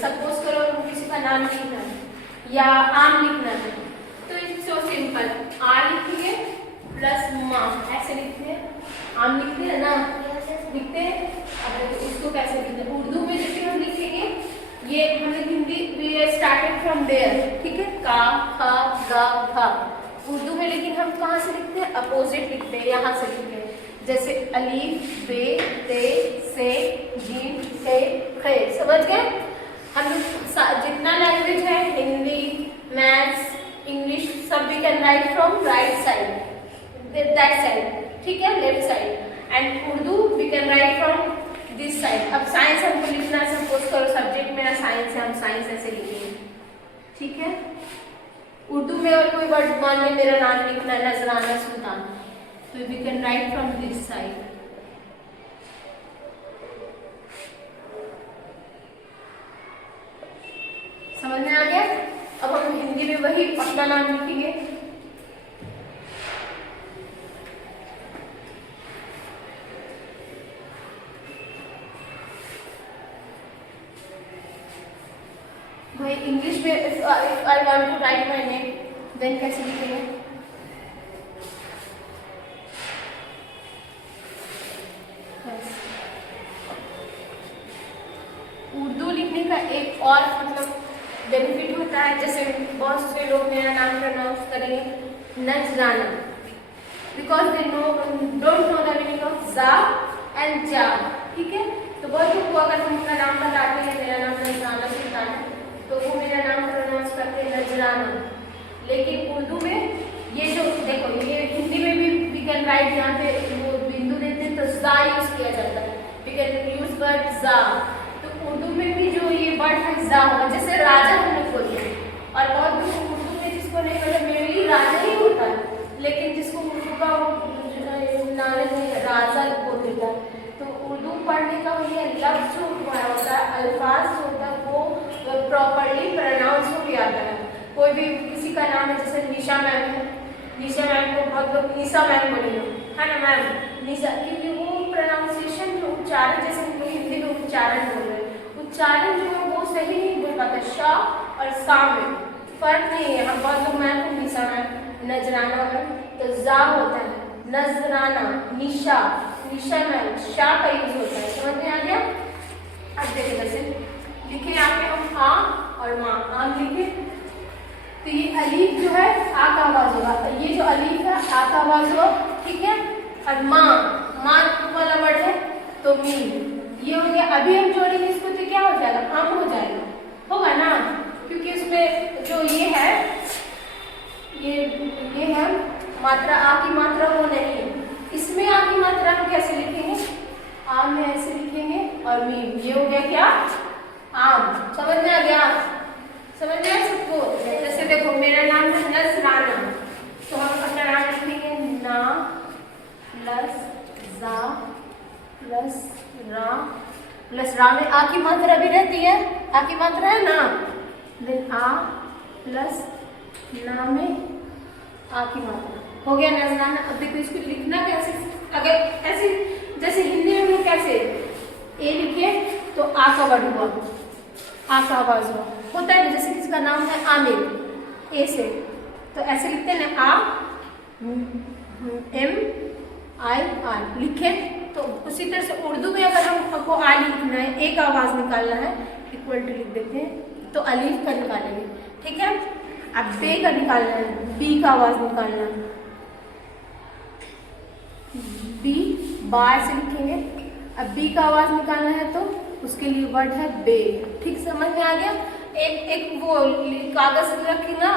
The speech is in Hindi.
सपोज करो किसी का नाम लिखना है या आम लिखना है तो इट्स सो सिंपल, आ लिखेंगे प्लस मा, ऐसे लिखते हैं, आम लिखते हैं ना, लिखते हैं। अब इसको कैसे लिखते हैं उर्दू में, जैसे हम लिखेंगे ये हमने Hindi we started from there, ठीक है, का खा गा घा, उर्दू में लेकिन हम कहाँ से लिखते हैं, अपोजिट लिखते हैं, यहाँ से लिखते हैं, जैसे अलीफ बे ते से जीम थे खे, समझ गए। हम जितना लैंग्वेज है हिंदी मैथ्स इंग्लिश सब we can write from right side, that side, ठीक है, left side, and Urdu we can write from this side. अब साइंस हमको लिखना है, सपोज करो सब्जेक्ट मेरा साइंस है, हम साइंस ऐसे लिखेंगे, ठीक है। उर्दू में और कोई वर्ड मान लीजिए मेरा नाम लिखना है नजराना सुल्तान, तो we can write from this side. समझ में आ गया। अब हम हिंदी में वही अपना नाम लिखेंगे, भाई इंग्लिश में if I want to write my name then कैसे लिखेंगे, उर्दू लिखने का एक और मतलब बेनिफिट होता है, जैसे बहुत से लोग मेरा नाम प्रोनाउंस करेंगे नजराना, because they know don't know the meaning of जा एंड जा, ठीक है। तो बहुत लोग अगर हम अपना नाम बताते हैं मेरा नाम नजराना सुल्तान है तो वो मेरा नाम प्रोनाउंस करते हैं नजराना, लेकिन उर्दू में ये जो देखो ये हिंदी में भी वी कैन राइट, यहाँ पे वो बिंदु देते हैं तो जा यूज किया जाता है, वी कैन यूज वर्ड जा, तो उर्दू में भी जो ये वर्ड है जा होगा, जैसे राजा हम लोग बोलते हैं, और बहुत लोग उर्दू में जिसको नहीं मतलब मेनली राजा ही होता है, लेकिन जिसको उर्दू का नॉलेज नहीं राजा बोल देता है, तो उर्दू पढ़ने का ये लफ्ज जो हमारा होता है, अल्फाज जो होता है वो प्रॉपरली प्रोनाउंस हो भी आता है। कोई भी किसी का नाम है जैसे निशा मैम है, निशा मैम को बहुत लोग निशा मैम बोलेंगे, है ना मैम, निशा, क्योंकि वो प्रोनाउंसिएशन उच्चारण जैसे हम लोग हिंदी में उच्चारण बोल रहे हैं, उच्चारण जो है वो सही नहीं बोल पाता, शा और सा में फर्क नहीं है। हम बहुत लोग मैम को निशा मैम नजराना मैम तो जा होता है, नजराना निशा, निशा मैम शा का यूज होता है, समझ में आ गया। अब देखिए जैसे लिखे यहाँ पे हम आ और माँ, आम लिखे तो ये अलीफ जो है आ का आवाज होगा, ये जो अलीफ है आ का आवाज होगा, ठीक है। और माँ, माँ वाला वर्ड है तो मीम, ये हो गया। अभी हम जोड़ेंगे इसको तो क्या हो जाएगा, आम हो जाएगा, होगा ना, क्योंकि उसमें जो ये है ये है मात्रा, आ की मात्रा वो नहीं है, इसमें आ की मात्रा हम कैसे लिखेंगे, आम में ऐसे लिखेंगे और मीम, ये हो गया क्या आम। समझ में आ गया, समझ में आया सबको। जैसे देखो मेरा नाम है नजराना, तो हम अपना नाम लिखेंगे ना प्लस जा प्लस रा में आ की मात्रा भी रहती है, आ की मात्रा है ना, देन आ प्लस ना में आ की मात्रा हो गया नजराना। अब देखो इसको लिखना कैसे, अगर ऐसे जैसे हिंदी में हम लोग कैसे ए लिखे तो आ का वर्ड हुआ, आ का आवाज हुआ, होता है जैसे किसका नाम है आमिर ए से, तो ऐसे लिखते हैं ना, आ एम आई आर लिखे, तो उसी तरह से उर्दू में अगर हमको आ लिखना है, ए का आवाज निकालना है, इक्वल टू लिख देते हैं, तो अलीफ का निकालेंगे, ठीक है। अब बे का निकालना है, बी का आवाज निकालना है, बी बा से लिखेंगे। अब बी का आवाज निकालना है तो उसके लिए वर्ड है बे, ठीक समझ में आ गया। एक वो कागज रखी ना।